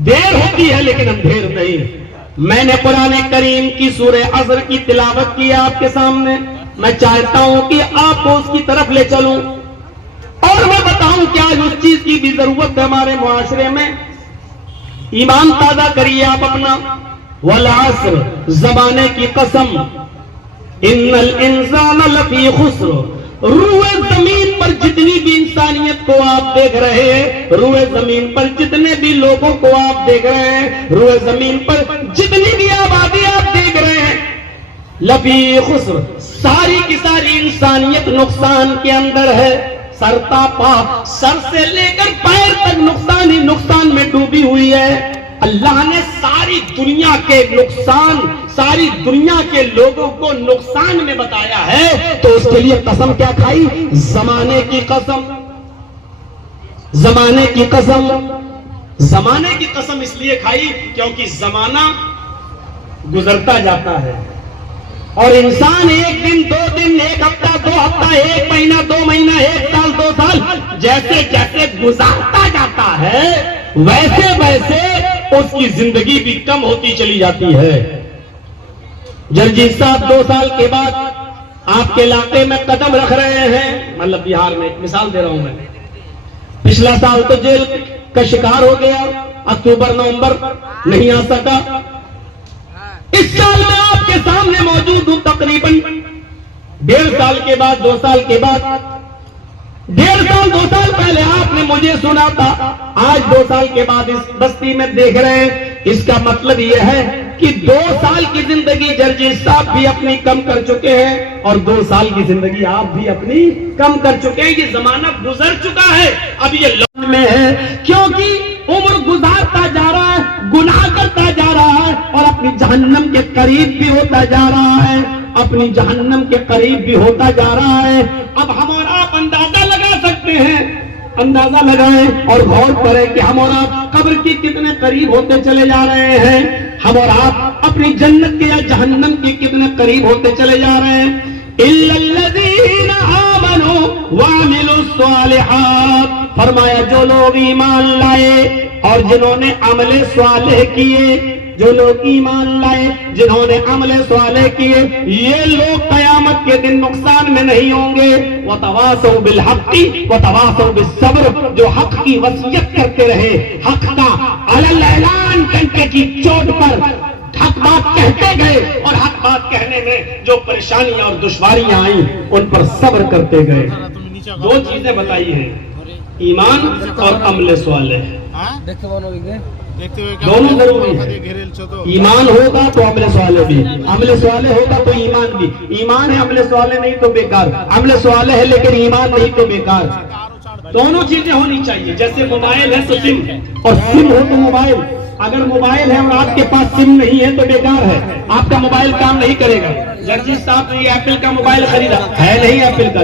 देर होती है लेकिन अंधेर नहीं। मैंने कुरान करीम की सूरह असर की तिलावत की आपके सामने। मैं चाहता हूं कि आपको उसकी तरफ ले चलूं और मैं बताऊं क्या उस चीज की भी जरूरत है हमारे मुआशरे में। ईमान ताजा करिए आप अपना। वल अस्र, जमाने की कसम, इन्नल इंसान लफी खुस्र। रूए जमीन पर जितनी भी इंसानियत को आप देख रहे हैं, रूए जमीन पर जितने भी लोगों को आप देख रहे हैं, रूए जमीन पर जितनी भी आबादी आप देख रहे हैं, लफी खुस्र, सारी की सारी इंसानियत नुकसान के अंदर है। सर से लेकर पैर तक नुकसान ही नुकसान में डूबी हुई है। अल्लाह ने सारी दुनिया के नुकसान, सारी दुनिया के लोगों को नुकसान में बताया है, तो उसके लिए कसम क्या खाई? जमाने की कसम। जमाने की कसम, जमाने की कसम इसलिए खाई क्योंकि जमाना गुजरता जाता है और इंसान एक दिन, 2 दिन, 1 हफ्ता, 2 हफ्ता, 1 महीना, 2 महीना, 1 साल, 2 साल जैसे जैसे गुजारता जाता है, वैसे वैसे उसकी जिंदगी भी कम होती चली जाती है। जर्जीत साहब 2 साल के बाद आपके इलाके में कदम रख रहे हैं, मतलब बिहार में, मिसाल दे रहा हूं मैं। पिछला साल तो जेल का शिकार हो गया, अक्टूबर नवंबर नहीं आ सका। इस साल मैं आपके सामने मौजूद हूं तकरीबन 1.5 साल के बाद, 2 साल के बाद। 1.5 साल 2 साल पहले आपने मुझे सुना था, आज 2 साल के बाद इस बस्ती में देख रहे हैं। इसका मतलब यह है कि 2 साल की जिंदगी जर्जीत साहब भी अपनी कम कर चुके हैं और 2 साल की जिंदगी आप भी अपनी कम कर चुके हैं। ये जमाना गुजर चुका है, अब ये लौट में है क्योंकि उम्र गुजारता जा रहा है, गुनाह करता जा रहा है और अपनी जहन्नम के करीब भी होता जा रहा है, अपनी जहन्नम के करीब भी होता जा रहा है। अब हम और आप अंदाजा लगा सकते हैं, अंदाजा लगाएं और गौर करें कि हम और आप कब्र के कितने करीब होते चले जा रहे हैं। हम और आप अपनी जन्नत के या जहन्नम के कितने करीब होते चले जा रहे हैं। इल्लल्लज़ीना आमनू व अमिलुस्सालिहात, फरमाया जो लोग ईमान लाए और जिन्होंने अमले स्वालिह किए, जो लोग ईमान लाए, जिन्होंने अमले स्वालिह किए, ये लोग कयामत के दिन नुकसान में नहीं होंगे। व तवासौ बिल हक़्क़ि व तवासौ बिस सब्र, जो हक की वसीयत करते रहे, हक का अलल ऐलान करके की चोट पर हक बात कहते गए और हक बात कहने में जो परेशानियां और दुश्वारियां आई उन पर सब्र करते गए। 2 चीजें बताई हैं, ईमान और अमले स्वालिह, दोनों जरूरी है। ईमान होगा तो अमले स्वालिह भी, अमले स्वालिह होगा तो ईमान भी। ईमान है अमले स्वालिह नहीं तो बेकार, अमले स्वालिह है लेकिन ईमान नहीं तो बेकार। दोनों चीजें होनी चाहिए। जैसे मोबाइल है तो सिम, और सिम हो तो मोबाइल। अगर मोबाइल है और आपके पास सिम नहीं है तो बेकार है, आपका मोबाइल काम नहीं करेगा। जर्जीत साहब ने एप्पल का मोबाइल खरीदा है, नहीं एप्पल का,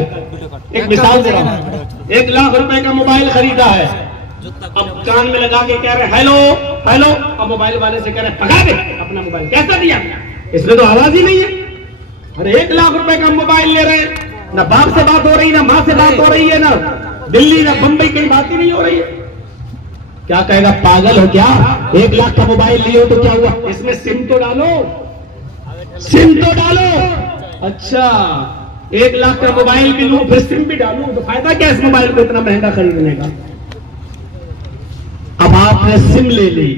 एक मिसाल दे रहा हूं, 1 लाख रुपए का मोबाइल खरीदा है। अब कान में लगा के कह रहे हेलो हेलो, अब मोबाइल वाले से कह रहे भगा दे अपना मोबाइल। कैसा दिया? इसमें तो आवाज ही नहीं है। अरे 1 लाख रुपए का मोबाइल ले रहे हैं, ना बाप से बात हो रही, ना माँ से बात हो रही है, ना दिल्ली ना बंबई कहीं बात ही नहीं हो रही है। क्या कहेगा, पागल हो क्या? 1 लाख का मोबाइल लिए हो तो क्या हुआ? इसमें सिम तो डालो, सिम तो डालो। अच्छा 1 लाख का मोबाइल भी लूं फिर सिम भी डालूं तो फायदा क्या इस मोबाइल को इतना महंगा खरीदने का? अब आपने सिम ले ली।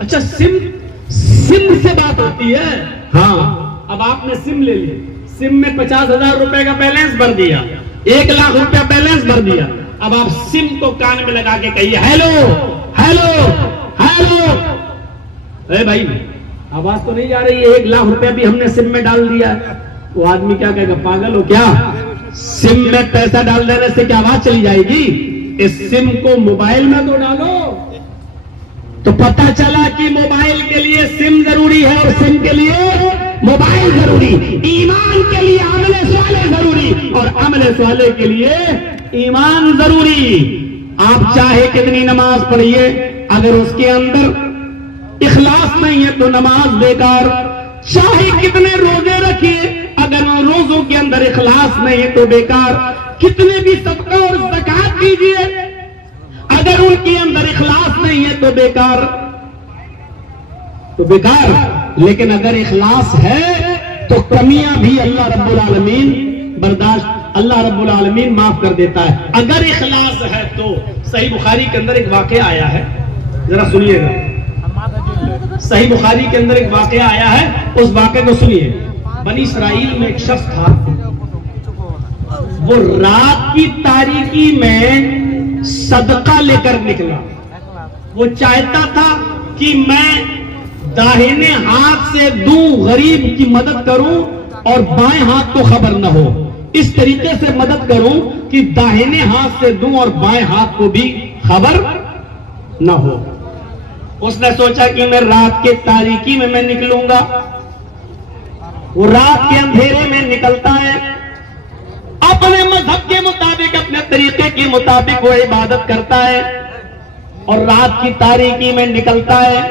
अच्छा सिम से बात होती है। हाँ, अब आपने सिम ले ली, सिम में 50,000 रुपए का बैलेंस भर दिया, 1 लाख रुपया बैलेंस भर दिया। अब आप सिम को कान में लगा के कहिए हेलो हेलो हेलो। अरे भाई आवाज तो नहीं जा रही है, 1 लाख रुपया भी हमने सिम में डाल दिया। वो आदमी क्या कहेगा, पागल हो क्या? सिम में पैसा डाल देने से क्या आवाज चली जाएगी? इस सिम को मोबाइल में तो डालो। तो पता चला कि मोबाइल के लिए सिम जरूरी है और सिम के लिए मोबाइल जरूरी, ईमान के लिए अमले स्वालिह जरूरी और अमले स्वालिह के लिए ईमान जरूरी। आप चाहे कितनी नमाज पढ़िए, अगर उसके अंदर इखलास नहीं है तो नमाज बेकार। चाहे कितने रोजे रखिए, अगर रोजों के अंदर इखलास नहीं है तो बेकार। कितने भी सदका और ज़कात दीजिए, अगर उनके अंदर इखलास नहीं है तो बेकार, तो बेकार। लेकिन अगर इखलास है तो कमियां भी अल्लाह रब्बुल आलमीन बर्दाश्त, अल्लाह रब्बुल आलमीन माफ कर देता है अगर इखलास है तो। सही बुखारी के अंदर एक वाकया आया है, जरा सुनिएगा। सही बुखारी के अंदर एक वाकया आया है, उस वाकये को सुनिए। बनी इसराइल में एक शख्स था, वो रात की तारीकी में सदका लेकर निकला। वो चाहता था कि मैं दाहिने हाथ से दूं, गरीब की मदद करूं और बाएं हाथ को खबर न हो। इस तरीके से मदद करूं कि दाहिने हाथ से दूं और बाएं हाथ को भी खबर न हो। उसने सोचा कि मैं रात के तारीकी में मैं निकलूंगा। वो रात के अंधेरे में निकलता है, अपने मजहब के मुताबिक, अपने तरीके के मुताबिक वो इबादत करता है और रात की तारीकी में निकलता है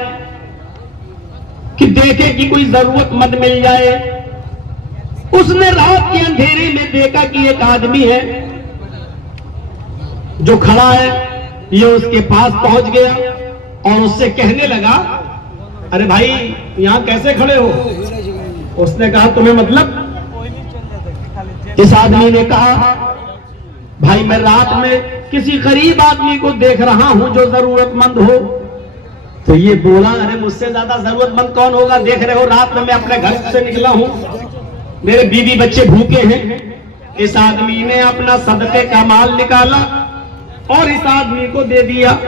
कि देखे कि कोई जरूरतमंद मिल जाए। उसने रात के अंधेरे में देखा कि एक आदमी है जो खड़ा है। ये उसके पास पहुंच गया और उससे कहने लगा, अरे भाई यहां कैसे खड़े हो? उसने कहा तुम्हें मतलब? इस आदमी ने कहा, भाई मैं रात में किसी गरीब आदमी को देख रहा हूं जो जरूरतमंद हो। तो ये बोला, अरे मुझसे ज्यादा जरूरतमंद कौन होगा? देख रहे हो रात में मैं अपने घर से निकला हूं, मेरे बीवी बच्चे भूखे हैं। इस आदमी ने अपना सदके का माल निकाला और इस आदमी को दे दिया,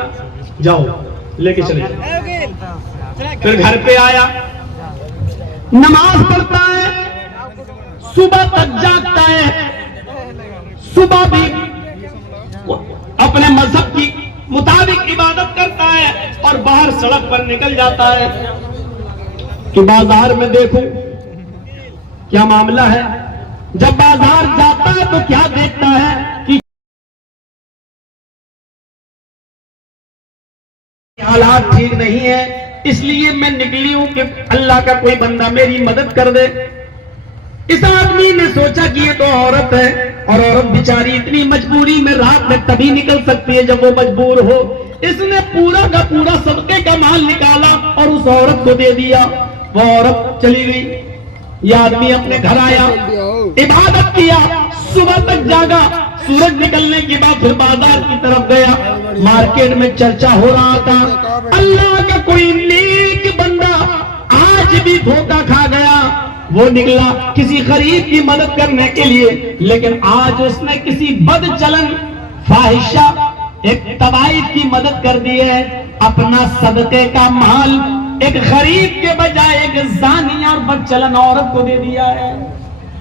जाओ लेके चले जाओ। फिर घर पे आया, नमाज पढ़ता है, सुबह तक जागता है, सुबह भी अपने मजहब की मुताबिक इबादत करता है और बाहर सड़क पर निकल जाता है कि बाजार में देखूं क्या मामला है। जब बाजार जाता है तो क्या देखता है कि हालात ठीक नहीं है, इसलिए मैं निकली हूं कि अल्लाह का कोई बंदा मेरी मदद कर दे। इस आदमी ने सोचा कि ये तो औरत है और औरत बेचारी इतनी मजबूरी में रात में तभी निकल सकती है जब वो मजबूर हो। इसने पूरा का पूरा सदके का माल निकाला और उस औरत को दे दिया। वो औरत चली गई, ये आदमी अपने घर आया, इबादत किया, सुबह तक जागा। सूरज निकलने के बाद फिर बाजार की तरफ गया। मार्केट में चर्चा हो रहा था, अल्लाह का कोई नेक बंदा आज भी धोखा खा गया। वो निकला किसी गरीब की मदद करने के लिए, लेकिन आज उसने किसी बदचलन फाहिशा एक तवाइफ की मदद कर दी है। अपना सदके का माल एक गरीब के बजाय एक जानिया और बदचलन औरत को दे दिया है,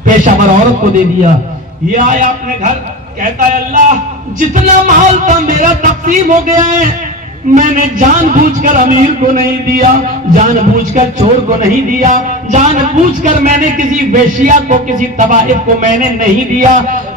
पेशावर औरत को दे दिया। ये आया अपने घर, कहता है अल्लाह जितना माल था मेरा तकसीम हो गया है, मैंने जानबूझकर अमीर को नहीं दिया, जानबूझकर चोर को नहीं दिया, जानबूझकर मैंने किसी वेश्या को, किसी तवाइफ को मैंने नहीं दिया।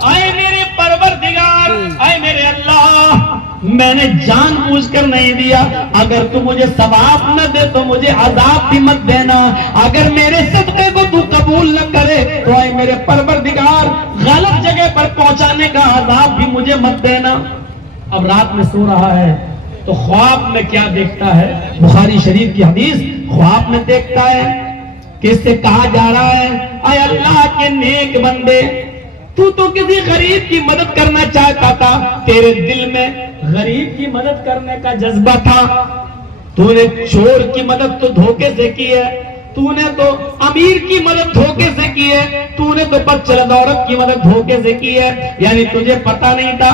आए मेरे परवरदिगार, आए मेरे अल्लाह, मैंने जानबूझकर नहीं दिया। अगर तू मुझे सवाब न दे तो मुझे अजाब भी मत देना। अगर मेरे सदके को तू कबूल न करे तो आए मेरे परवरदिगार, गलत जगह पर पहुंचाने का अजाब भी मुझे मत देना। अब रात में सो रहा है तो ख्वाब में क्या देखता है? बुखारी शरीफ की हदीस, ख्वाब में देखता है कि इससे कहा जा रहा है, आए अल्लाह के नेक बंदे, तू तो किसी गरीब की मदद करना चाहता था, तेरे दिल में गरीब की मदद करने का जज्बा था। तूने चोर की मदद तो धोखे से की है, तूने तो अमीर की मदद धोखे से की है, तूने तो बदचलन औरत की मदद धोखे से की है। यानी तुझे पता नहीं था,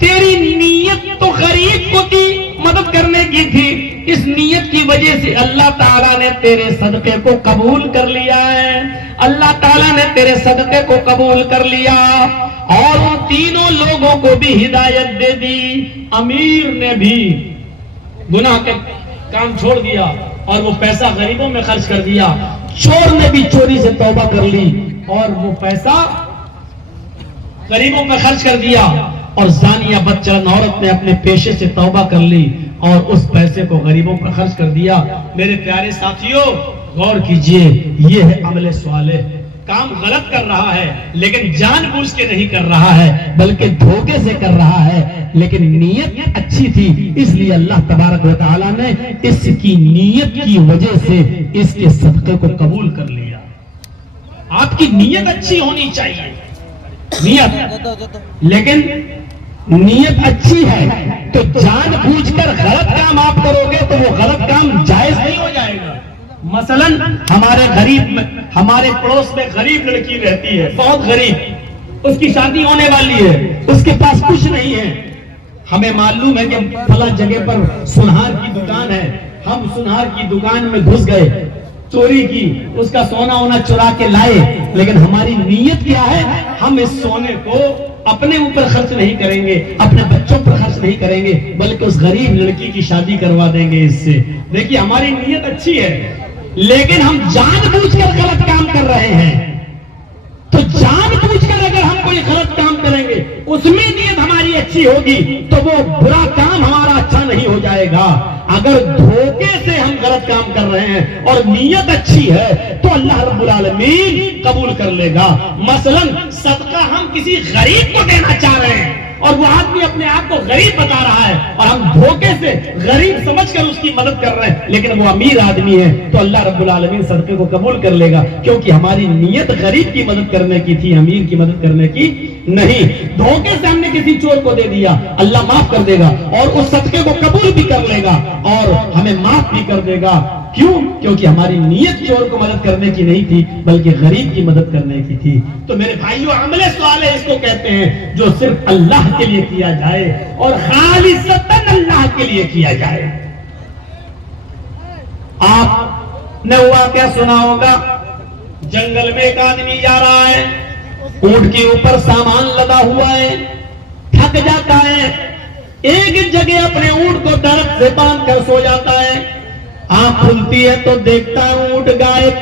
तेरी नीयत तो गरीब को की मदद करने की थी। इस नीयत की वजह से अल्लाह ताला ने तेरे सदके को कबूल कर लिया है। अल्लाह ताला ने तेरे सदके को कबूल कर लिया और उन तीनों लोगों को भी हिदायत दे दी। अमीर ने भी गुनाह के काम छोड़ दिया और वो पैसा गरीबों में खर्च कर दिया। चोर ने भी चोरी से तौबा कर ली और वो पैसा गरीबों में खर्च कर दिया। और जानिया बदचलन औरत ने अपने पेशे से तौबा कर ली और उस पैसे को गरीबों पर खर्च कर दिया। मेरे प्यारे साथियों, गौर कीजिए, ये है अमले स्वालेह। काम गलत कर रहा है, लेकिन जानबूझ के नहीं कर रहा है, बल्कि धोखे से कर रहा है, लेकिन नीयत अच्छी थी, इसलिए अल्लाह तबारक व तआला ने इसकी नीयत की वजह से इसके सदक़े को कबूल कर लिया। आपकी नीयत अच्छी होनी चाहिए, लेकिन नीयत अच्छी है तो जानबूझकर गलत काम आप करोगे तो वो गलत काम जायज नहीं हो जाएगा। मसलन हमारे पड़ोस में गरीब लड़की रहती है, बहुत गरीब, उसकी शादी होने वाली है, उसके पास कुछ नहीं है। हमें मालूम है कि फला जगह पर सुनार की दुकान है, हम सुनार की दुकान में घुस गए, चोरी की, उसका सोना वोना चुरा के लाए, लेकिन हमारी नीयत क्या है? हम इस सोने को अपने ऊपर खर्च नहीं करेंगे, अपने बच्चों पर खर्च नहीं करेंगे, बल्कि उस गरीब लड़की की शादी करवा देंगे इससे। देखिए हमारी नीयत अच्छी है, लेकिन हम जानबूझकर गलत काम कर रहे हैं। तो जानबूझकर अगर हम कोई गलत काम करेंगे, उसमें नीयत हमारी अच्छी होगी, तो वो बुरा काम हमारा अच्छा नहीं हो जाएगा। अगर धोखे से हम गलत काम कर रहे हैं और नीयत अच्छी है, तो अल्लाह रब्बुल आलमीन कबूल कर लेगा। मसलन सदका हम किसी गरीब को देना चाह रहे हैं और वो आदमी अपने आप को गरीब बता रहा है और हम धोखे से गरीब समझकर उसकी मदद कर रहे हैं, लेकिन वो अमीर आदमी है, तो अल्लाह रब्बुल आलमीन सदके को कबूल कर लेगा, क्योंकि हमारी नीयत गरीब की मदद करने की थी, अमीर की मदद करने की नहीं। धोखे से हमने किसी चोर को दे दिया, अल्लाह माफ कर देगा और उस सदके को कबूल भी कर लेगा और हमें माफ भी कर देगा। क्यों? क्योंकि हमारी नीयत चोर को मदद करने की नहीं थी, बल्कि गरीब की मदद करने की थी। तो मेरे भाइयों, अमले सवाले इसको कहते हैं जो सिर्फ अल्लाह के लिए किया जाए और खालिसतन अल्लाह के लिए किया जाए। आपने हुआ क्या सुना होगा, जंगल में एक आदमी जा रहा है, ऊंट के ऊपर सामान लदा हुआ है, थक जाता है, एक जगह अपने ऊंट को दरख्त से बांध कर सो जाता है। आंख खुलती है तो देखता है ऊंट गायब,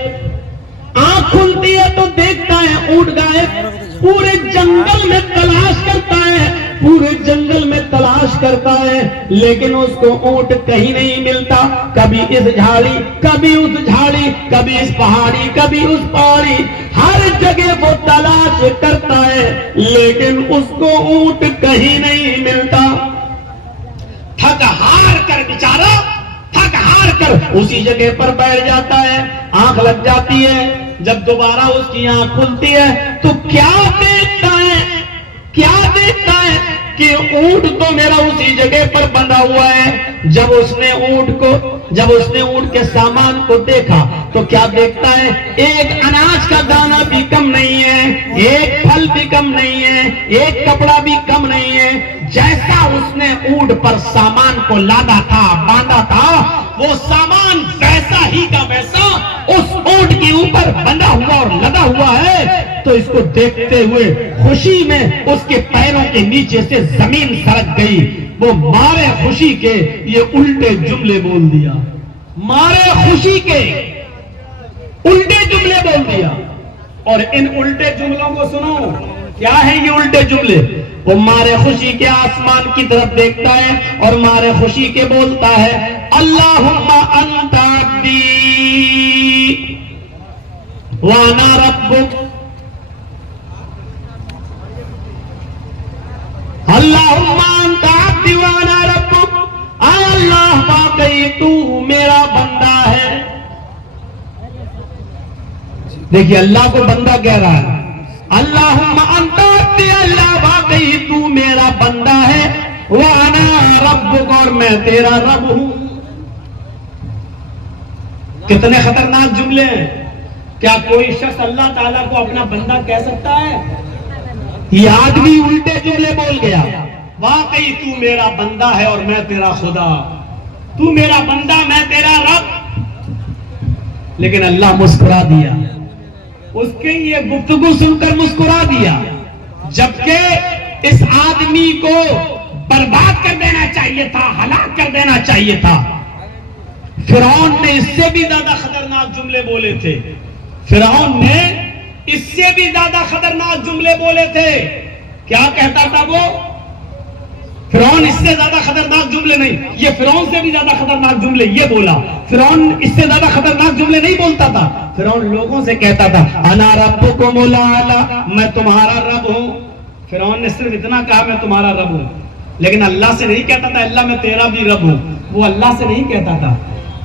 आंख खुलती है तो देखता है ऊंट गायब। पूरे जंगल में तलाश करता है, पूरे जंगल में तलाश करता है, लेकिन उसको ऊंट कहीं नहीं मिलता। कभी इस झाड़ी, कभी उस झाड़ी, कभी इस पहाड़ी, कभी उस पहाड़ी, हर जगह वो तलाश करता है, लेकिन उसको ऊंट कहीं नहीं मिलता। थक हार कर बेचारा, थक हार कर उसी जगह पर बैठ जाता है। आंख लग जाती है, जब दोबारा उसकी आंख खुलती है तो क्या देखता है? क्या देखता है कि ऊंट तो मेरा उसी जगह पर बंधा हुआ है। जब उसने ऊंट के सामान को देखा तो क्या देखता है? एक अनाज का दाना भी कम नहीं है, एक फल भी कम नहीं है, एक कपड़ा भी कम नहीं है। जैसा उसने ऊंट पर सामान को लादा था, बांधा था, वो सामान वैसा ही का वैसा उस ऊंट के ऊपर बंधा हुआ और लदा हुआ है। तो इसको देखते हुए खुशी में उसके पैरों के नीचे से जमीन सरक गई। वो मारे खुशी के ये उल्टे जुमले बोल दिया, मारे खुशी के उल्टे जुमले बोल दिया। और इन उल्टे जुमलों को सुनो, क्या है ये उल्टे जुमले? वो मारे खुशी के आसमान की तरफ देखता है और मारे खुशी के बोलता है, अल्लाहुम्मा अंता अब्दी व अना रब्बुक, अल्लाहुम्मा अंता अब्दी व अना रब्बुक। अल्लाह वाकई तू मेरा बंदा है। देखिए अल्लाह को बंदा कह रहा है, अल्लाहुम्मा अंता अब्दी, अल्लाह वाकई तू मेरा बंदा है, व अना रब्बुक, और मैं तेरा रब हूं। कितने खतरनाक जुमले हैं। क्या कोई शख्स अल्लाह ताला को अपना बंदा कह सकता है? ये आदमी उल्टे जुमले बोल गया। वाकई तू मेरा बंदा है और मैं तेरा खुदा, तू मेरा बंदा, मैं तेरा रब। लेकिन अल्लाह मुस्कुरा दिया, उसके ये गुफ्तगू सुनकर मुस्कुरा दिया, जबकि इस आदमी को बर्बाद कर देना चाहिए था, हलाक कर देना चाहिए था। फिरौन ने इससे भी ज्यादा खतरनाक जुमले बोले थे, फिरौन ने इससे भी ज्यादा खतरनाक जुमले बोले थे। क्या कहता था वो? फिरौन इससे ज्यादा खतरनाक जुमले नहीं, ये फिरौन से भी ज्यादा खतरनाक जुमले ये बोला। फिरौन इससे ज्यादा खतरनाक जुमले नहीं बोलता था, फिरौन लोगों से कहता था अना रब्बुकुमुल आला, मैं तुम्हारा रब हूं। फिरौन ने सिर्फ इतना कहा मैं तुम्हारा रब हूं, लेकिन अल्लाह से नहीं कहता था अल्लाह मैं तेरा भी रब हूं। वो अल्लाह से नहीं कहता था,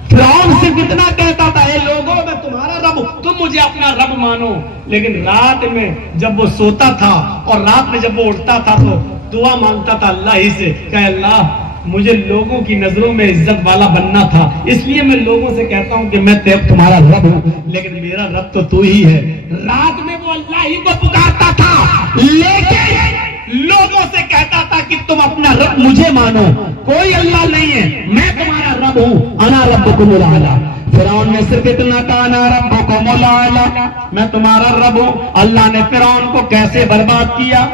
फिरौन सिर्फ इतना कहता था ए लोगों मैं तुम्हारा रब हूं, तुम मुझे अपना रब मानो। लेकिन रात में जब वो सोता था और रात में जब वो उठता था तो दुआ मांगता था अल्लाह ही से, कहे अल्लाह मुझे लोगों की नजरों में इज्जत वाला बनना था, इसलिए मैं लोगों से कहता हूं कि मैं तुम्हारा रब हूं, लेकिन मेरा रब तो तू ही है। रात में वो अल्लाह ही को पुकारता था, लेकिन लोगों से कहता था कि तुम अपना रब मुझे मानो, कोई अल्लाह नहीं है, मैं तुम्हारा रब हूं। अना रब्बुकुमुल आला। फिरौन ने सिर्फ इतना कहा अना रब्बुकुमुल आला, मैं तुम्हारा रब हूं। अल्लाह ने फिरौन को कैसे बर्बाद किया,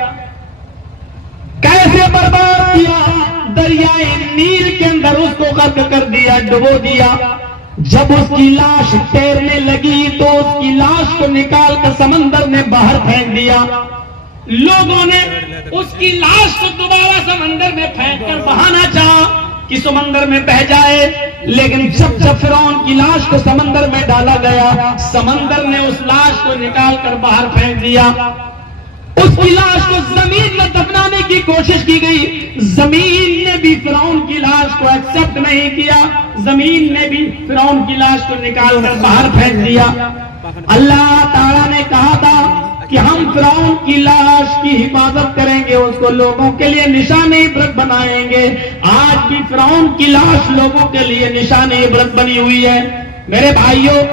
कैसे बर्बाद किया, दरियाए नील के अंदर उसको गर्क कर दिया, डुबो दिया। जब उसकी लाश तैरने लगी तो उसकी लाश को निकाल कर समंदर में बाहर फेंक दिया। लोगों ने उसकी लाश को दोबारा समंदर में फेंक कर बहाना चाहा कि समंदर में बह जाए, लेकिन जब फिरौन की लाश को समंदर में डाला गया, समंदर ने उस लाश को निकाल कर बाहर फेंक दिया। उसकी लाश को जमीन में दफनाने की कोशिश की गई, जमीन ने भी फिरौन की लाश को एक्सेप्ट नहीं किया, जमीन ने भी फिरौन की लाश को निकाल कर बाहर फेंक दिया। अल्लाह ताला ने कहा था कि हम फिरौन की लाश की हिफाजत करेंगे, उसको लोगों के लिए निशान इबरत बनाएंगे। आज भी फिरौन की लाश लोगों के लिए निशान इबरत बनी हुई है। मेरे भाइयों,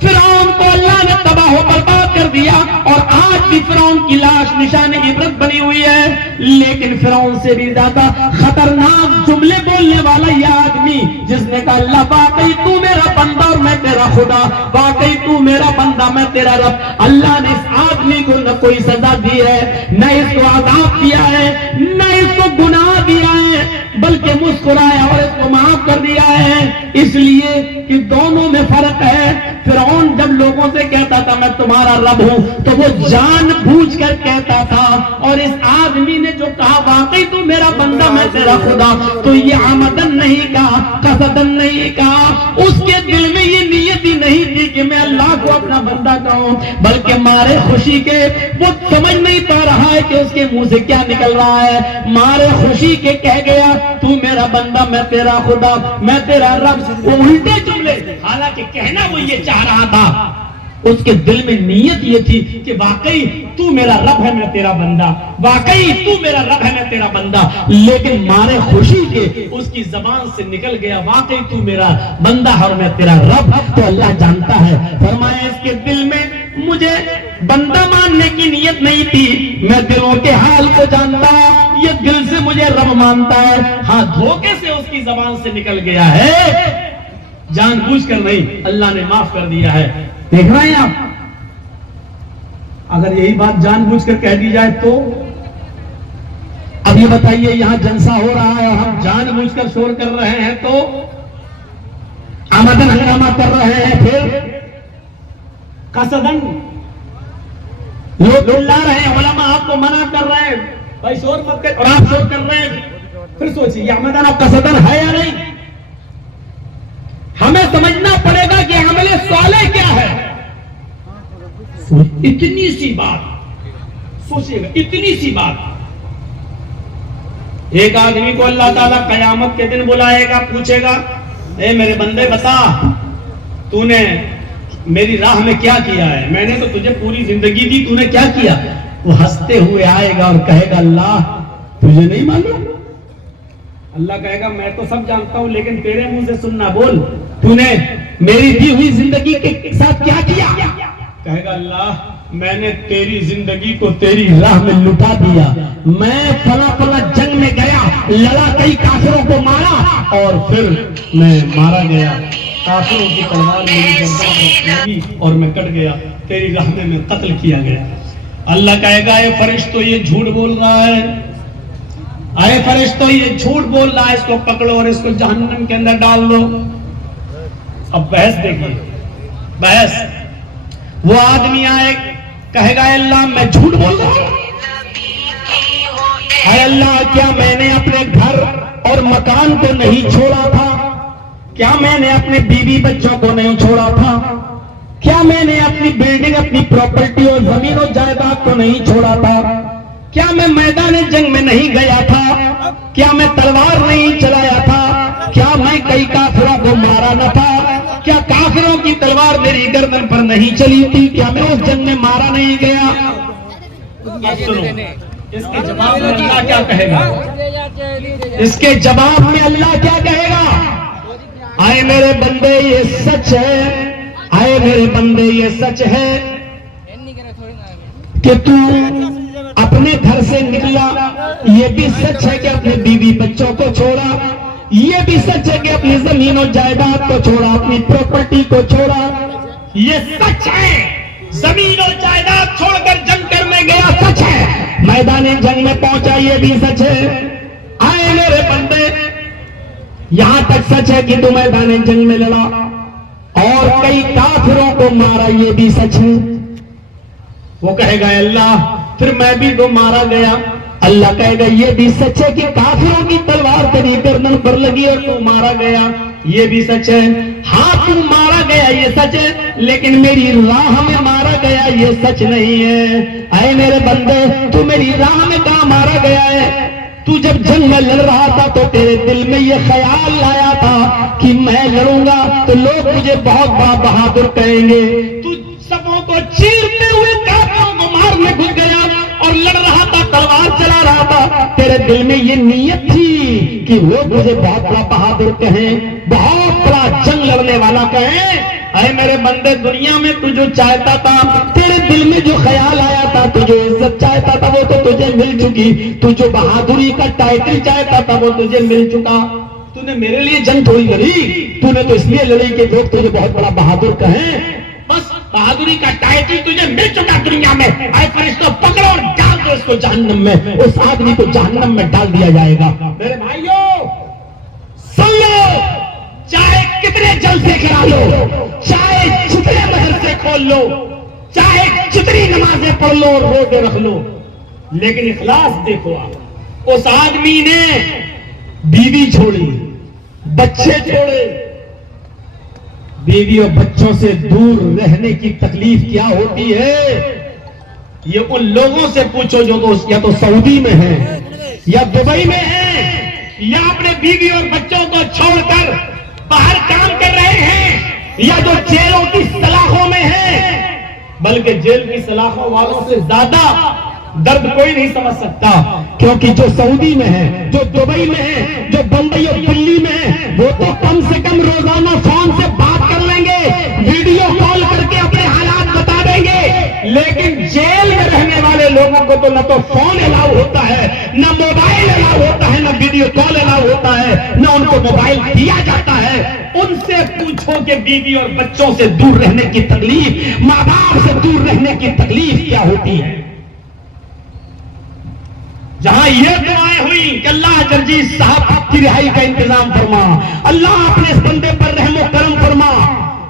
फिरौन को अल्लाह ने तबाह बर्बाद कर दिया और आज भी फिरौन की लाश निशान इबरत बनी हुई है। लेकिन फिरौन से भी ज्यादा खतरनाक जुमले बोलने वाला यह आदमी जिसने कहा अल्लाह वाकई तू मेरा बंदा और मैं तेरा खुदा, वाकई तू मेरा बंदा मैं तेरा रब। अल्लाह ने इस आदमी को न कोई सजा दी है, न इसको आजाद दिया है, न इसको गुनाह दिया है, बल्कि मुस्कुराया और इसको माफ कर दिया है, इसलिए कि दोनों में फर्क है। फिरौन जब लोगों से कहता था मैं तुम्हारा रब हूं तो वो जानबूझकर कहता था, और इस आदमी ने जो कहा वाकई तू मेरा बंदा मैं तेरा खुदा, तो ये आमदन नहीं कहा, कसदन नहीं कहा, उसके दिल में ये नियत ही नहीं थी कि मैं अल्लाह को अपना बंदा कहूं, बल्कि मारे खुशी के वो समझ नहीं पा रहा है कि उसके मुंह से क्या निकल रहा है, मारे खुशी के कह गया तू मेरा बंदा मैं तेरा खुदा मैं तेरा रब। वो उल्टे जुमले, हालांकि कहना वो ये चाह रहा था, उसके दिल में नीयत ये थी कि वाकई तू मेरा रब है मैं तेरा बंदा, वाकई तू मेरा रब है मैं तेरा बंदा, लेकिन मारे खुशी के उसकी जबान से निकल गया वाकई तू मेरा बंदा है और मैं तेरा रब। तो अल्लाह जानता है, फरमाया इसके दिल में मुझे बंदा मानने की नीयत नहीं थी, मैं दिलों के हाल को जानता, ये दिल से मुझे रब मानता है। हाँ, धोखे से उसकी जबान से निकल गया है, जानबूझकर नहीं, अल्लाह ने माफ कर दिया है। देख रहे हैं आप, अगर यही बात जानबूझकर कह दी जाए तो अब ये बताइए, यहां जलसा हो रहा है और हम जानबूझकर शोर कर रहे हैं तो आमदन हंगामा कर रहे हैं, फिर कसदन लोग ला रहे हैं, उलमा आपको मना कर रहे हैं भाई शोर मत कर, और आप शोर कर रहे हैं, फिर सोचिए आमदन और कसदन है या नहीं। हमें समझना पड़ेगा कि अमले साले क्या है। इतनी सी बात सोचिएगा, इतनी सी बात, एक आदमी को अल्लाह ताला कयामत के दिन बुलाएगा, पूछेगा ए मेरे बंदे बता तूने मेरी राह में क्या किया है, मैंने तो तुझे पूरी जिंदगी दी, तूने क्या किया। वो हंसते हुए आएगा और कहेगा अल्लाह तुझे नहीं मालूम। अल्लाह कहेगा मैं तो सब जानता हूं, लेकिन तेरे मुंह से सुनना, बोल तूने मेरी दी हुई जिंदगी के साथ क्या किया। कहेगा अल्लाह मैंने तेरी जिंदगी को तेरी राह में लुटा दिया, मैं फला फला जंग में गया, लड़ा, कई काफिरों को मारा और फिर मैं मारा गया, काफिरों की तलवार मेरी गर्दन पर लगी और मैं कट गया, तेरी राह में मैं कत्ल किया गया। अल्लाह कहेगा ये फरिश्तो ये झूठ बोल रहा है, आए फरिश्तो ये झूठ बोल रहा है, इसको पकड़ो और इसको जहन्नम के अंदर डाल दो। अब बहस देखिए, बहस, वो आदमी आए कहेगा अल्लाह मैं झूठ बोल रहा हूं, अल्लाह क्या मैंने अपने घर और मकान को नहीं छोड़ा था, क्या मैंने अपने बीवी बच्चों को नहीं छोड़ा था, क्या मैंने अपनी बिल्डिंग, अपनी प्रॉपर्टी और जमीन और जायदाद को नहीं छोड़ा था? क्या मैं मैदान जंग में नहीं गया था? क्या मैं तलवार नहीं चलाया था? क्या मैं कई काफिरों को मारा न था? क्या काफिरों की तलवार मेरी गर्दन पर नहीं चली थी? क्या मैं उस जंग में मारा नहीं गया? अब सुनो, इसके जवाब में अल्लाह क्या कहेगा? इसके जवाब में अल्लाह क्या कहेगा? आए मेरे बंदे ये सच है, आए मेरे बंदे ये सच है कि तू अपने घर से निकला, ये भी सच है कि अपने बीवी बच्चों को छोड़ा, ये भी सच है कि अपनी जमीन और जायदाद को छोड़ा, अपनी प्रॉपर्टी को छोड़ा। ये सच है, जमीन और जायदाद छोड़कर जंग करने गया, सच है। मैदान जंग में पहुंचा, ये भी सच है। आए मेरे बंदे, यहां तक सच है कि तू मैदान जंग में लड़ा और कई काफिरों को मारा, ये भी सच है। वो कहेगा अल्लाह फिर मैं भी तो मारा गया। अल्लाह कहेगा ये भी सच है कि काफिरों की तलवार तेरी गर्दन पर लगी और तू मारा गया, ये भी सच है। हाँ तू मारा गया ये सच है, लेकिन मेरी राह में मारा गया ये सच नहीं है। आए मेरे बंदे, तू मेरी राह में कहां मारा गया है? तू जब जंग में लड़ रहा था तो तेरे दिल में ये ख्याल आया था कि मैं लड़ूंगा तो लोग मुझे बहुत बड़ा बहादुर कहेंगे। तू सबों को चीरते हुए काफिरों को मारने घुस गया और लड़ रहा था, तलवार चला रहा था। तेरे दिल में ये नीयत थी कि लोग मुझे बहुत बड़ा बहादुर कहें, बहुत बड़ा जंग लड़ने वाला कहें। अरे मेरे बंदे, दुनिया में तू जो चाहता था, तेरे दिल में जो ख्याल आया था, तू जो इज्जत चाहता था वो तो तुझे मिल चुकी। तू जो बहादुरी का टाइटल चाहता था वो तुझे मिल चुका। तूने मेरे लिए जंग थोड़ी लड़ी, तूने तो इसलिए लड़ी कि लोग तुझे बहुत बड़ा बहादुर कहें। बस बहादुरी का टाइटल तुझे मिल चुका दुनिया में। आए फरिश्तों, पकड़ो और डाल दो इसको जहन्नम में। उस आदमी को जहन्नम में डाल दिया जाएगा। मेरे भाइयों सुन लो, चाहे कितने जलसे करा लो, चाहे जितने मदरसे खोल लो, चाहे जितनी नमाजें पढ़ लो और रोजे रख लो, लेकिन इखलास देखो आप। उस आदमी ने बीवी छोड़ी, बच्चे छोड़े। बीवी और बच्चों से दूर रहने की तकलीफ क्या होती है, ये उन लोगों से पूछो जो तो या तो सऊदी में है या दुबई में है या अपने बीवी और बच्चों को छोड़कर बाहर काम कर रहे हैं या जो जेलों की सलाखों में है। बल्कि जेल की सलाखों वालों से ज्यादा दर्द कोई नहीं समझ सकता, क्योंकि जो सऊदी में है, जो दुबई में है, जो बंबई और दिल्ली में है, वो तो कम से कम रोजाना फोन से बात कर लेंगे, वीडियो कॉल करके अपने हालात बता देंगे। लेकिन जेल में रहने वाले लोगों को तो न तो फोन अलाउ होता है, न मोबाइल अलाउ होता है, न वीडियो कॉल अलाउ होता है, न उनको मोबाइल दिया जाता है। उनसे पूछो कि बीवी और बच्चों से दूर रहने की तकलीफ, माँ बाप से दूर रहने की तकलीफ क्या होती है। जहां ये दुआएं हुई कि अल्लाह जर्जीस साहब की रिहाई का इंतजाम फरमा, अल्लाह अपने इस बंदे पर रहमो करम फरमा।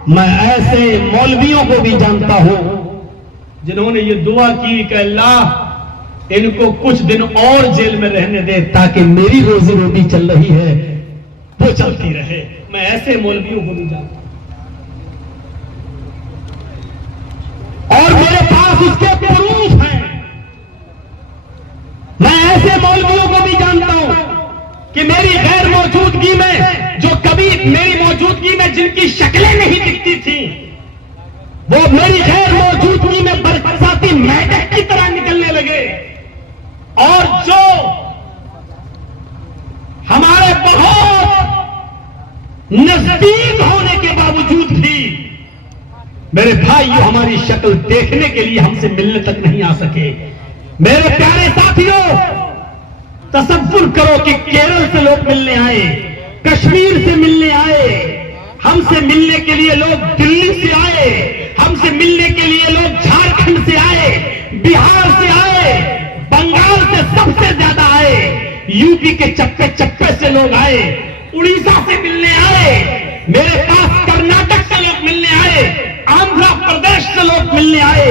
मैं ऐसे मौलवियों को भी जानता हूं जिन्होंने ये दुआ की कि अल्लाह इनको कुछ दिन और जेल में रहने दे ताकि मेरी रोजी रोटी चल रही है वो चलती रहे। मैं ऐसे मौलवियों को भी जानता हूं और मेरे पास उसके प्रूफ हैं। मैं ऐसे मौलवियों को भी जानता हूं कि मेरी गैर मौजूदगी में, जो कभी मेरी मौजूदगी में जिनकी शक्लें नहीं दिखती थी, वो मेरी गैर मौजूदगी में बरसाती मेढक की तरह निकलने लगे। और जो हमारे बहुत नजदीक होने के बावजूद भी मेरे भाइयों हमारी शक्ल देखने के लिए हमसे मिलने तक नहीं आ सके। मेरे प्यारे साथियों, तसव्वुर करो कि केरल से लोग मिलने आए, कश्मीर से मिलने आए, हमसे मिलने के लिए लोग दिल्ली से आए, हमसे मिलने के लिए लोग झारखंड से आए, बिहार से आए, बंगाल से सबसे ज्यादा आए, यूपी के चप्पे चप्पे से लोग आए, उड़ीसा से मिलने आए, मेरे पास कर्नाटक से लोग मिलने आए, आंध्र प्रदेश से लोग मिलने आए,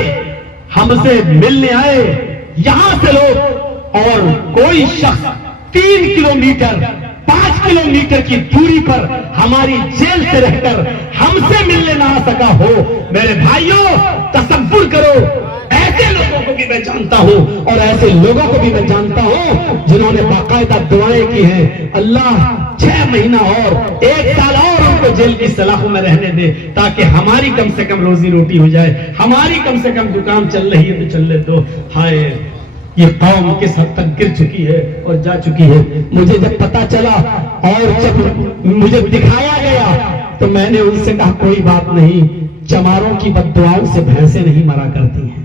हमसे मिलने आए यहां से लोग। और कोई शख्स 3 किलोमीटर 5 किलोमीटर की दूरी पर हमारी जेल से रहकर हमसे मिलने ना आ सका हो। मेरे भाइयों, तसव्वुर करो, ऐसे लोगों को भी मैं जानता हूं और ऐसे लोगों को भी मैं जानता हूं जिन्होंने बाकायदा दुआएं की हैं, अल्लाह 6 महीना और 1 साल और उनको जेल की सलाखों में रहने दे, ताकि हमारी कम से कम रोजी रोटी हो जाए, हमारी कम से कम दुकान चल रही है तो चलने दो। हाय, ये कौम किस हद तक गिर चुकी है और जा चुकी है। मुझे जब पता चला और जब मुझे दिखाया गया तो मैंने उनसे कहा, कोई बात नहीं, चमारों की बद्दुआओं से भैंसें नहीं मरा करती हैं,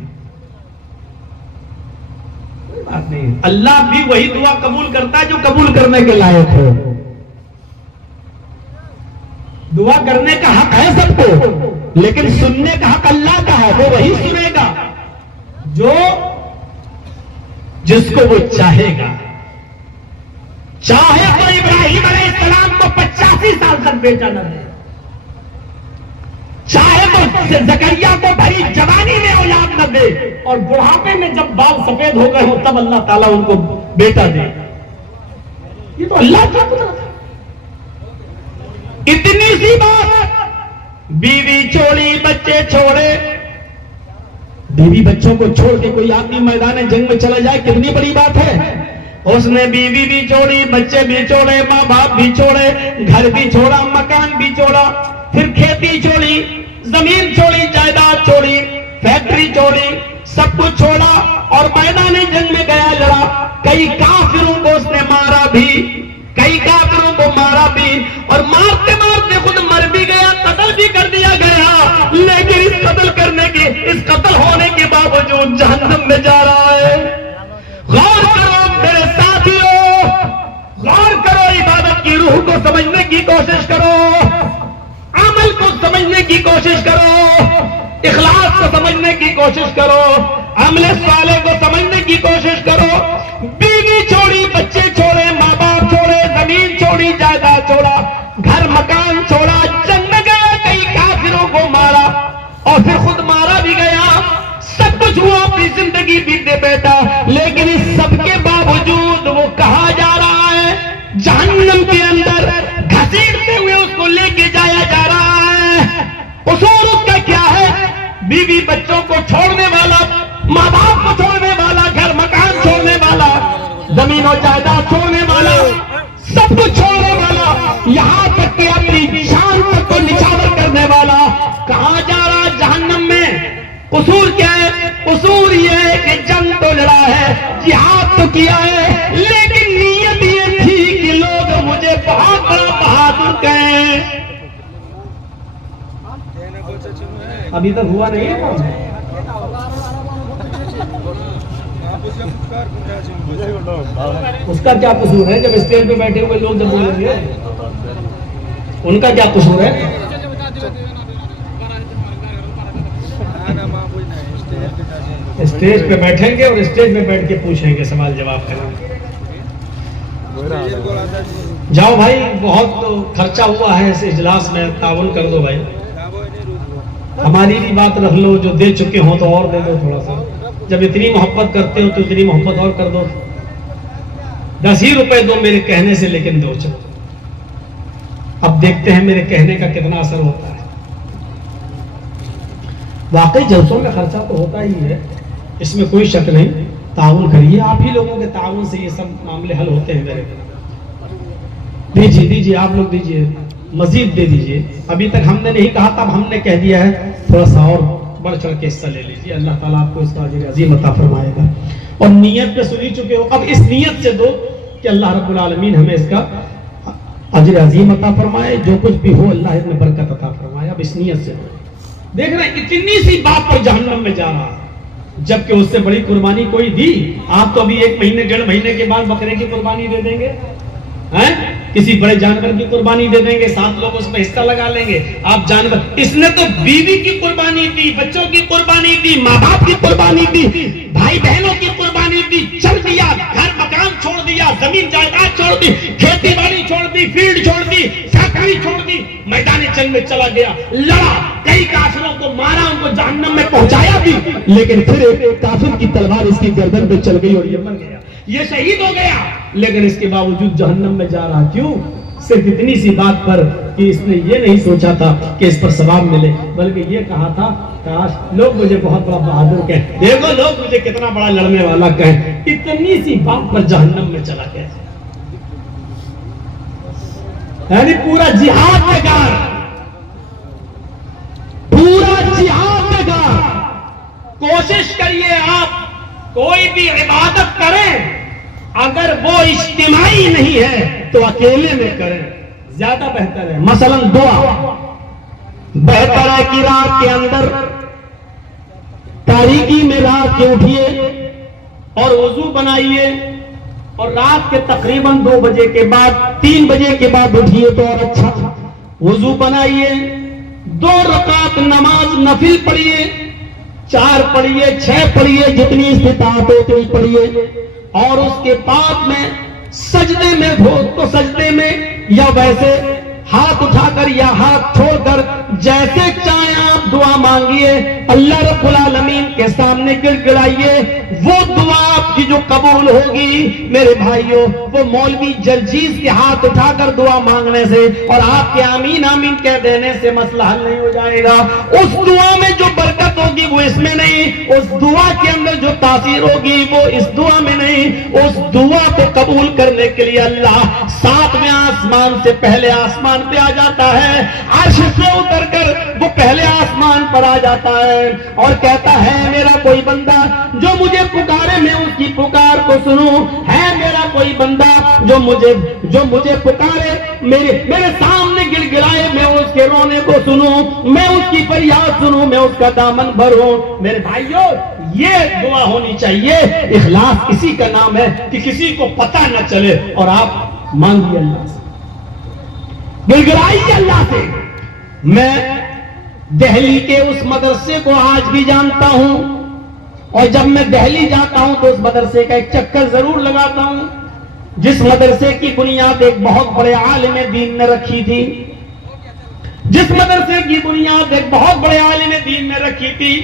कोई बात नहीं। अल्लाह भी वही दुआ कबूल करता है जो कबूल करने के लायक हो। दुआ करने का हक है सबको, लेकिन सुनने का हक अल्लाह का है। वो वही सुनेगा जो जिसको वो चाहेगा। चाहे तो इब्राहिम अलैहिस्सलाम को 85 साल तक बेटा न दे, चाहे तो जकरिया को भरी जवानी में औलाद न दे, और बुढ़ापे में जब बाल सफेद हो गए हो तब अल्लाह ताला उनको बेटा दे। ये तो अल्लाह का कुदरत है। इतनी सी बात, बीवी छोड़ी बच्चे छोड़े, बीवी बच्चों को छोड़ के कोई आदमी मैदान जंग में चला जाए, कितनी बड़ी बात है। उसने बीवी भी छोड़ी, बच्चे भी छोड़े, माँ बाप भी छोड़े, घर भी छोड़ा, मकान भी छोड़ा, फिर खेती छोड़ी, जमीन छोड़ी, जायदाद छोड़ी, फैक्ट्री छोड़ी, सब कुछ छोड़ा और मैदान जंग में गया, लड़ा। कई काफिरों को उसने मारा भी, कई काफिरों को मारा भी, और मारते मारते खुद मर भी गया, कत्ल भी कर दिया गया। लेकिन इस कत्ल करने के, इस कत्ल होने के बावजूद जहन्नम में जा रहा है। गौर करो मेरे साथियों, गौर करो, इबादत की रूह को समझने की कोशिश करो, अमल को समझने की कोशिश करो, इखलास को समझने की कोशिश करो, अमले साले को समझने की कोशिश करो। बीवी छोड़ी, बच्चे छोड़े, माँ बाप छोड़े, जमीन छोड़ी, जायदाद छोड़ा, घर मकान छोड़ा, जंग में गया, कई काफिरों को मारा और फिर खुद मारा भी गया, सब कुछ हुआ, अपनी जिंदगी बीते बैठा। लेकिन इस सब के बावजूद वो कहा जा रहा है, जहन्नम के अंदर घसीटते हुए उसको लेके जाया जा रहा है। कसूर उसका क्या है? बीवी बच्चों को छोड़ने वाला, माँ बाप को छोड़ने वाला, घर मकान छोड़ने वाला, जमीन और जायदाद छोड़ने वाला, सब कुछ छोड़ने वाला, यहां तक कि अपनी शान तक को निछावर करने वाला, कहां जा रहा? जहन्नम में। कसूर क्या है? कसूर यह है कि जंग तो लड़ा है, जिहाद तो किया है, लेकिन नीयत ये थी कि लोग मुझे बहुत बड़ा बहादुर कहें। अभी तक हुआ नहीं है काम? उसका क्या कसूर है? जब स्टेज पे बैठे हुए लोग जब बोलेंगे, उनका क्या कसूर है? स्टेज पे बैठेंगे और स्टेज पे बैठ के पूछेंगे, सवाल जवाब करेंगे। जाओ भाई, बहुत खर्चा हुआ है इस इजलास में, ताउन कर दो भाई, हमारी भी बात रख लो, जो दे चुके हो तो और दे दो थोड़ा सा। जब इतनी मोहब्बत करते हो तो इतनी मोहब्बत और कर दो। 10 ही रुपए दो मेरे कहने से, लेकिन दो। चलो अब देखते हैं मेरे कहने का कितना असर होता है। वाकई जलसों में खर्चा तो होता ही है, इसमें कोई शक नहीं। ताउन करिए, आप ही लोगों के ताउन से ये सब मामले हल होते हैं। मेरे दीजिए दीजिए, आप लोग दीजिए, मजीद दे दीजिए। अभी तक हमने नहीं कहा था, अब हमने कह दिया है, थोड़ा सा और बढ़ चढ़ के हिस्सा ले लीजिए। अल्लाह ताला आपको इसका अजर अजीम अता फरमाएगा। और नियत पे सुनी चुके हो, अब इस नियत से दो कि अल्लाह रब्बुल आलमीन हमें इसका अजर अजीम अता फरमाए, जो कुछ भी हो अल्लाह इसमें बरकत अता फरमाए। अब इस नियत से दो। देख रहे हैं, इतनी सी बात पर जहन्नम में जा रहा है, जबकि उससे बड़ी कुर्बानी कोई दी। आप तो अभी 1 महीने 1.5 महीने के बाद बकरे की कुर्बानी दे देंगे, हैं? किसी बड़े जानवर की कुर्बानी दे देंगे, 7 लोग उसमें हिस्सा लगा लेंगे। आप जानवर, इसने तो बीवी की कुर्बानी दी, बच्चों की कुर्बानी दी, माँ बाप की कुर्बानी दी, भाई बहनों की कुर्बानी दी, चल दिया, घर मकान छोड़ दिया, जमीन जायदाद छोड़ दी, खेती बाड़ी छोड़ दी, फील्ड छोड़ दी, सरकारी छोड़ दी, मैदान जंग में चला गया, लड़ा, कई काफिरों को मारा, उनको जहन्नम में पहुंचाया भी, लेकिन फिर एक काफिर की तलवार इसकी गर्दन पे चल गई और ये मर गया। ये शहीद हो गया, लेकिन इसके बावजूद जहन्नम में जा रहा। क्यों? सिर्फ इतनी सी बात पर कि इसने ये नहीं सोचा था कि इस पर सवाब मिले, बल्कि ये कहा था काश लोग मुझे बहुत बड़ा बहादुर कहें, देखो लोग मुझे कितना बड़ा लड़ने वाला कहें। इतनी सी बात पर जहन्नम में चला गया, यानी पूरा जिहाद बेकार, पूरा जिहाद बेकार। कोशिश करिए आप कोई भी इबादत करें, अगर वो इज्तिमाई नहीं है तो अकेले में करें, ज्यादा बेहतर है। मसलन दुआ, बेहतर है कि रात के अंदर तारीकी में रात के उठिए और वजू बनाइए और रात के तकरीबन 2 बजे के बाद 3 बजे के बाद उठिए तो और अच्छा। वजू बनाइए, 2 रकात नमाज नफिल पढ़िए, 4 पढ़िए, 6 पढ़िए, जितनी इस्तिताअत हो उतनी पढ़िए, और उसके बाद में सजदे में हो तो सजदे में, या वैसे हाथ उठाकर या हाथ छोड़कर जैसे चाहे आप दुआ मांगिए, अल्लाह रब्बुल आलमीन के सामने गिड़गिड़ाइए। वो दुआ आपकी जो कबूल होगी मेरे भाइयों, वो मौलवी जर्जीज के हाथ उठाकर दुआ मांगने से और आपके आमीन आमीन कह देने से मसला हल नहीं हो जाएगा। उस दुआ में जो बरकत होगी वो इसमें नहीं, उस दुआ के अंदर जो तासीर होगी वो इस दुआ में नहीं। उस दुआ को कबूल करने के लिए अल्लाह 7वें आसमान से पहले आसमान पे आ जाता है, अर्श से उतरकर वो पहले आसमान पर आ जाता है और कहता है मेरा कोई बंदा जो मुझे पुकारे मैं उसकी पुकार को सुनूं, है मेरा कोई बंदा जो मुझे पुकारे, मेरे सामने गिड़गिड़ाए मैं उसके रोने को सुनूं, मैं उसकी फरियाद सुनूं, मैं उसका दामन भरूं। मेरे भाइयों, ये दुआ होनी चाहिए। इखलास इसी का नाम है कि किसी को पता न चले और आप मांगिए अल्लाह से, गिड़गिड़ाइए अल्लाह से। मैं दिल्ली के उस मदरसे को आज भी जानता हूं और जब मैं दिल्ली जाता हूं तो उस मदरसे का एक चक्कर जरूर लगाता हूं, जिस मदरसे की बुनियाद एक बहुत बड़े आलिम दीन ने रखी थी, जिस मदरसे की बुनियाद एक बहुत बड़े आलिम दीन ने रखी थी,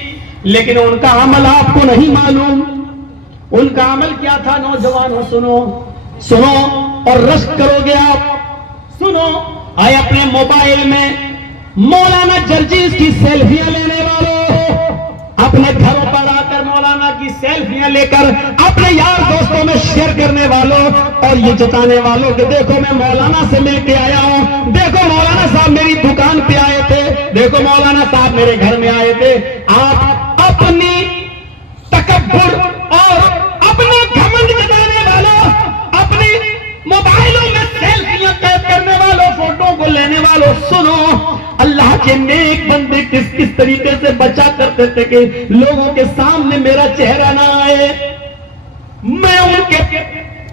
लेकिन उनका अमल आपको नहीं मालूम। उनका अमल क्या था? नौजवानों सुनो सुनो और रश्क करोगे आप, सुनो। आए अपने मोबाइल में मौलाना जर्जीज की सेल्फियां लेने वालों, अपने घरों पर आकर मौलाना की सेल्फियां लेकर अपने यार दोस्तों में शेयर करने वालों और ये जताने वालों कि देखो मैं मौलाना से मिलके आया हूं, देखो मौलाना साहब मेरी दुकान पे आए थे, देखो मौलाना साहब मेरे घर में आए थे। आप अपनी तकब्बुर और अपने घमंड जताने वालों, अपनी मोबाइलों में सेल्फियां कैद करने वालों, फोटो को लेने वालों, सुनो अल्लाह के नेक बंदे किस किस तरीके से बचा करते थे कि लोगों के सामने मेरा चेहरा ना आए। मैं उनके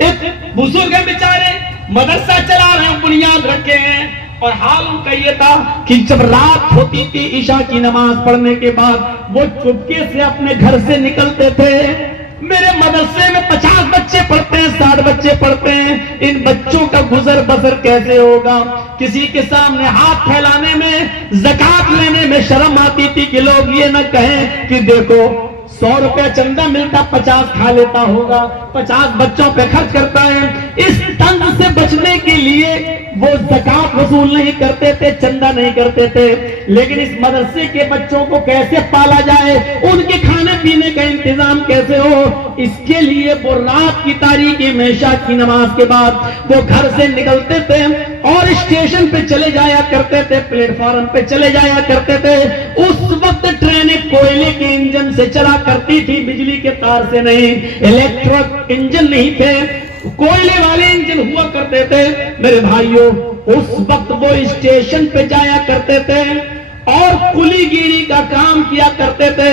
एक बुजुर्ग बेचारे मदरसा चला रहे हैं, बुनियाद रखे हैं, और हाल उनका ये था कि जब रात होती थी ईशा की नमाज पढ़ने के बाद वो चुपके से अपने घर से निकलते थे। मेरे मदरसे में 50 बच्चे पढ़ते हैं, 60 बच्चे पढ़ते हैं, इन बच्चों का गुजर बसर कैसे होगा? किसी के सामने हाथ फैलाने में, ज़कात लेने में शर्म आती थी कि लोग ये न कहें कि देखो 100 रुपया चंदा मिलता, 50 खा लेता होगा, 50 बच्चों पे खर्च करता है। इस तंज से बचने के लिए वो ज़कात वसूल नहीं करते थे, चंदा नहीं करते थे। लेकिन इस मदरसे के बच्चों को कैसे पाला जाए, उनके खाने पीने का इंतजाम कैसे हो, इसके लिए वो रात की तारीकी में इशा की नमाज के बाद वो घर से निकलते थे और स्टेशन पे चले जाया करते थे, प्लेटफॉर्म पे चले जाया करते थे। उस वक्त ट्रेनें कोयले के इंजन से चला करती थी, बिजली के तार से नहीं, इलेक्ट्रिक इंजन नहीं थे, कोयले वाले इंजन हुआ करते थे। मेरे भाइयों, उस वक्त वो स्टेशन पे जाया करते थे और कुलीगिरी का काम किया करते थे,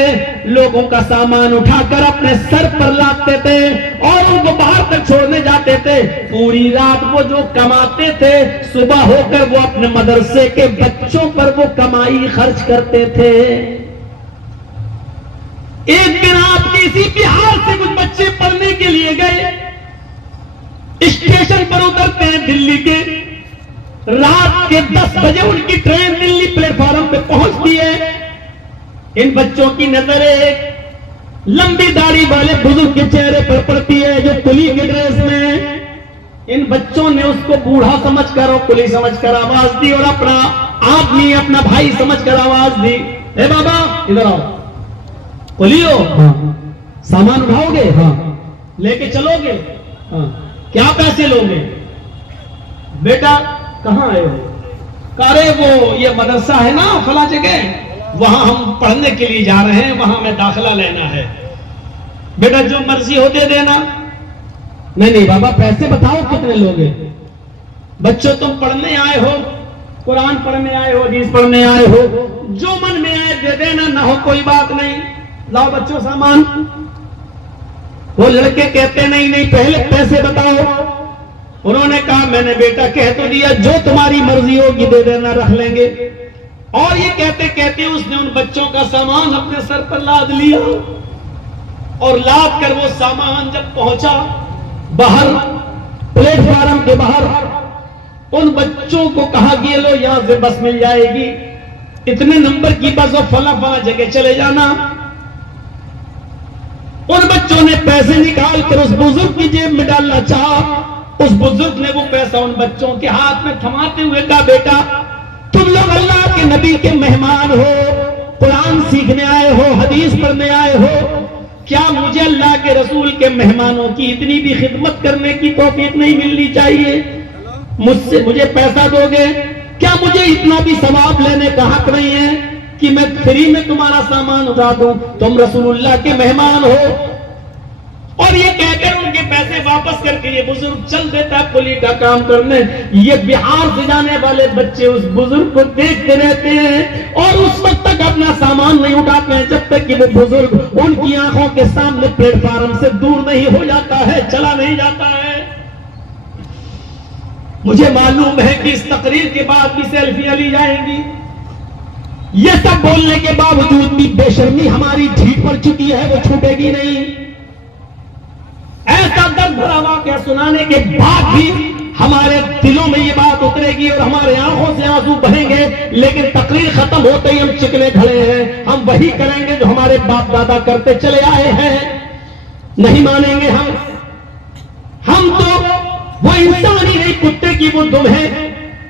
लोगों का सामान उठाकर अपने सर पर लादते थे और उनको बाहर तक छोड़ने जाते थे। पूरी रात वो जो कमाते थे, सुबह होकर वो अपने मदरसे के बच्चों पर वो कमाई खर्च करते थे। एक दिन आपके इसी बिहार से कुछ बच्चे पढ़ने के लिए गए, स्टेशन पर उतरते हैं दिल्ली के, रात के 10 बजे उनकी ट्रेन दिल्ली प्लेटफॉर्म पे पहुंचती है। इन बच्चों की नजर एक लंबी दाढ़ी वाले बुजुर्ग के चेहरे पर पड़ती है जो कुली के ड्रेस में, इन बच्चों ने उसको बूढ़ा समझकर और कुली समझकर आवाज दी और अपना आदमी अपना भाई समझकर आवाज दी, ए बाबा इधर आओ, कुलियो सामान उठाओगे, लेके चलोगे, क्या पैसे लोगे? बेटा कहाँ आए हो? अरे वो ये मदरसा है ना फला जगह, वहां हम पढ़ने के लिए जा रहे हैं, वहां में दाखिला लेना है। बेटा जो मर्जी हो दे देना। नहीं बाबा पैसे बताओ कितने लोगे? बच्चों तुम पढ़ने आए हो, कुरान पढ़ने आए हो, हदीस पढ़ने आए हो, जो मन में आए दे देना, ना हो कोई बात नहीं, लाओ बच्चों सामान। वो लड़के कहते नहीं पहले पैसे बताओ। उन्होंने कहा मैंने बेटा कह तो दिया, जो तुम्हारी मर्जी होगी दे देना, रख लेंगे। और ये कहते कहते उसने उन बच्चों का सामान अपने सर पर लाद लिया और लाद कर वो सामान जब पहुंचा बाहर प्लेटफार्म के बाहर, उन बच्चों को कहा कि लो यहां से बस मिल जाएगी, इतने नंबर की बस और फला फला जगह चले जाना। उन बच्चों ने पैसे निकाल कर उस बुजुर्ग की जेब में डालना चाहा। उस बुजुर्ग ने वो पैसा उन बच्चों के हाथ में थमाते हुए कहा, बेटा तुम लोग अल्लाह के नबी के मेहमान हो, कुरान सीखने आए हो, हदीस पढ़ने आए हो, क्या मुझे अल्लाह के रसूल के मेहमानों की इतनी भी खिदमत करने की तौफीक नहीं मिलनी चाहिए? मुझसे मुझे पैसा दोगे? क्या मुझे इतना भी सवाब लेने का हक नहीं है कि मैं फ्री में तुम्हारा सामान उठा दूं? तुम रसूलुल्लाह के मेहमान हो। और ये कहकर उनके पैसे वापस करके ये बुजुर्ग चल देता कुली का काम करने। ये बिहार से जाने वाले बच्चे उस बुजुर्ग को देखते रहते हैं और उस वक्त तक अपना सामान नहीं उठाते हैं जब तक कि वो बुजुर्ग उनकी आंखों के सामने प्लेटफार्म से दूर नहीं हो जाता है, चला नहीं जाता है। मुझे मालूम है कि इस तकरीर के बाद भी सेल्फियां ली जाएंगी। ये सब बोलने के बावजूद भी बेशर्मी हमारी ढीठ पड़ चुकी है, वो छूटेगी नहीं। ऐसा दर्द भरा वाकया सुनाने के बाद भी हमारे दिलों में ये बात उतरेगी और हमारे आंखों से आंसू बहेंगे, लेकिन तकरीर खत्म होते ही हम चिकने खड़े हैं। हम वही करेंगे जो हमारे बाप दादा करते चले आए हैं। नहीं मानेंगे हम तो वो इंसान ही नहीं, कुत्ते की वो दुम है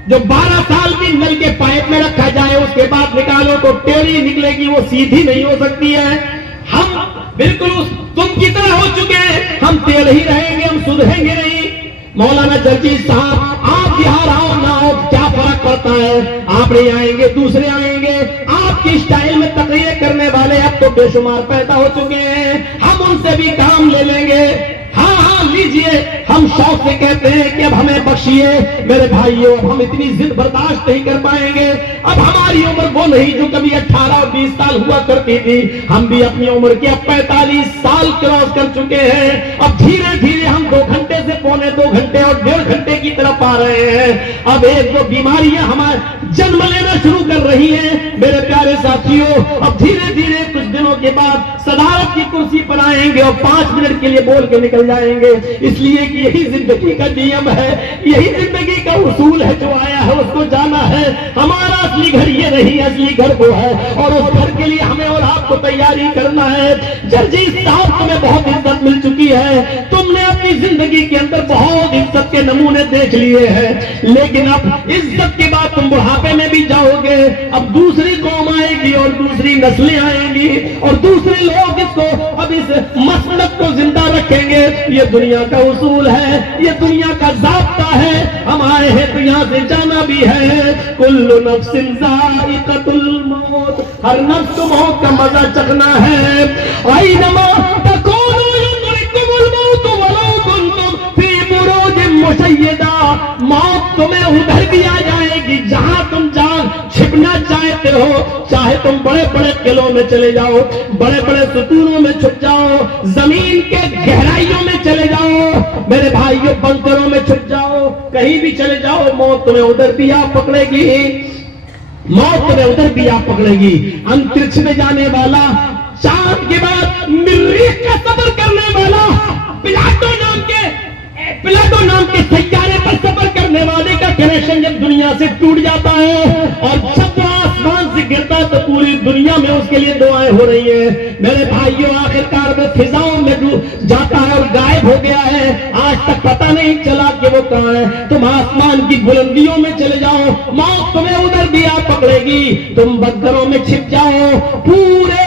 जो 12 साल भी नल के पाइप में रखा जाए, उसके बाद निकालो तो टेढ़ी निकलेगी, वो सीधी नहीं हो सकती है। हम बिल्कुल उस तुम की तरह हो चुके हैं, हम टेढ़े ही रहेंगे, हम सुधरेंगे नहीं। मौलाना जर्जीज साहब, आप बिहार आओ ना आओ क्या फर्क पड़ता है? आप नहीं आएंगे, दूसरे आएंगे। आपकी स्टाइल में तकरीरें करने वाले अब तो बेशुमार पैदा हो चुके हैं, हम उनसे भी काम ले लेंगे। हाँ लीजिए, हम शौक से कहते हैं कि अब हमें बख्शिए मेरे भाइयों, अब हम इतनी जिद बर्दाश्त नहीं कर पाएंगे। अब हमारी उम्र वो नहीं जो कभी 18 और 20 साल हुआ करती थी, हम भी अपनी उम्र के अब 45 साल क्रॉस कर चुके हैं। अब धीरे धीरे हम 2 घंटे से पौने 2 घंटे और 1.5 घंटे की तरफ आ रहे हैं। अब एक दो बीमारियां हमारे जन्म लेना शुरू कर रही हैं मेरे प्यारे साथियों। अब धीरे धीरे कुछ दिनों के बाद सदारत की कुर्सी पर आएंगे और 5 मिनट के लिए बोल के निकल जाएंगे, इसलिए कि यही जिंदगी का नियम है, यही जिंदगी का उसूल है। जो आया है उसको जाना है। हमारा असली घर ये नहीं, असली घर वो है और उस घर के लिए हमें और आपको तैयारी करना है। जर्जीज साहब, तुम्हें बहुत इज्जत मिल चुकी है, तुमने अपनी जिंदगी के अंदर बहुत इज्जत के नमूने देख लिए हैं, लेकिन अब इज्जत के बाद तुम बुढ़ापे में भी जाओगे। अब दूसरी कौम आएगी और दूसरी नस्लें आएंगी और दूसरे लोग इसको अब इस मसलक को जिंदा रखेंगे। ये दुनिया का उसूल है, ये दुनिया का ज़ाब्ता है। हम आए हैं तो यहाँ से जाना भी है। कुल्लु नफ्सिन ज़ाइक़तुल मौत, हर नफ्स को मौत का मजा चखना है। ऐनमा तकूनु युद्रिकुमुल मौत वलौ कुंतुम फी बुरूजिन मुशय्यदा, मौत तुम्हें उधर भी आ जाएगी जहां तुम जान छिपना चाहते हो। चाहे तुम बड़े बड़े किलों में चले जाओ, बड़े बड़े सुतूनों में छुप जाओ, जमीन के गहराइयों में चले जाओ, मेरे भाइयों बंकरों में छुप जाओ, कहीं भी चले जाओ, मौत तुम्हें उधर भी आ पकड़ेगी। मौत तुम्हें उधर भी आ पकड़ेगी। अंतरिक्ष में जाने वाला, चांद के बाद मरीख का सफर करने वाला, प्लाटो नाम के सैयारे पर सफर करने वाले का कनेक्शन जब दुनिया से टूट जाता है और जब वो आसमान से गिरता तो पूरी दुनिया में उसके लिए दुआएं हो रही है। मेरे भाइयों, आखिरकार वो फिजाओं में जाता है और गायब हो गया है, आज तक पता नहीं चला कि वो कहाँ है। तुम आसमान की बुलंदियों में चले जाओ, मौत तुम्हें उधर भी आ पकड़ेगी। तुम बंकरों में छिप जाओ, पूरे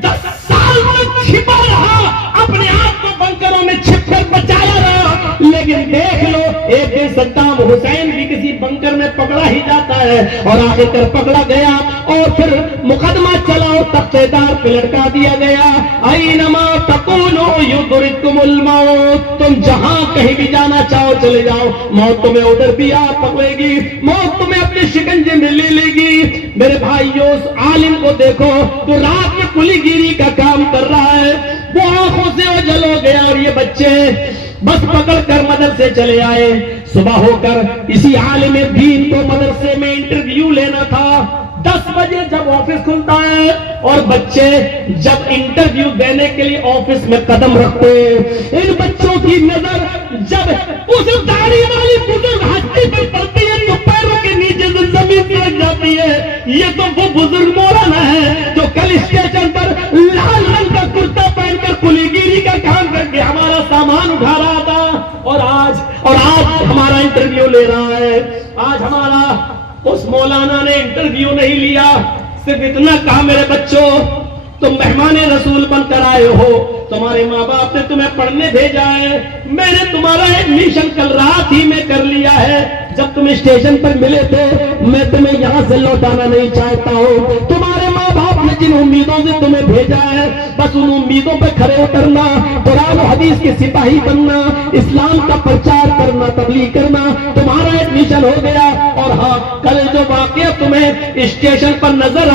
10 साल में छिपा रहा, अपने आप को बंकरों में छिप कर बचाया रहा, लेकिन देख लो एक दिन सद्दाम हुसैन भी किसी बंकर में पकड़ा ही जाता है और आखिरकार पकड़ा गया और फिर मुकदमा चला और तख्तेदार पे लटका दिया गया। ऐनमा तकूनु युदरिकुमुल मौत, तुम जहां कहीं भी जाना चाहो चले जाओ, मौत तुम्हें उधर भी आ पकड़ेगी, मौत तुम्हें अपने शिकंजे में ले लेगी। मेरे भाइयों, उस आलिम को देखो तो रात में कुलीगिरी का काम कर रहा है, वो आंखों से ओझल हो गया और ये बच्चे बस पकड़ कर मदरसे चले आए। सुबह होकर इसी आलिम दीन को मदरसे में इंटरव्यू लेना था। 10 बजे जब ऑफिस खुलता है और बच्चे जब इंटरव्यू देने के लिए ऑफिस में कदम रखते हैं, इन बच्चों की नजर जब उस दाढ़ी वाली बुजुर्ग हस्ती पर पड़ती है तो पैरों के नीचे से जमीन लग जाती है। ये तो वो बुजुर्ग मौलाना है जो कल स्टेशन पर लाल रंग का कुर्ता पहनकर कुलीगिरी का काम करके हमारा सामान उठा रहा था और आज हमारा इंटरव्यू ले रहा है। आज हमारा उस मौलाना ने इंटरव्यू नहीं लिया, सिर्फ इतना कहा, मेरे बच्चों तुम मेहमान रसूल बनकर आए हो, तुम्हारे माँ बाप ने तुम्हें पढ़ने भेजा है, मैंने तुम्हारा एडमिशन कल रात ही में कर लिया है। जब तुम स्टेशन पर मिले थे मैं तुम्हें यहाँ से लौटाना नहीं चाहता हूँ। तुम्हारे माँ बाप ने जिन उम्मीदों से तुम्हें भेजा है बस उन उम्मीदों पर खड़े उतरना, कुरान और हदीस के सिपाही बनना, इस्लाम का प्रचार करना, तबलीग करना, तुम्हारा एडमिशन हो गया। और हाँ, कल जो वाकया तुम्हें स्टेशन पर नजर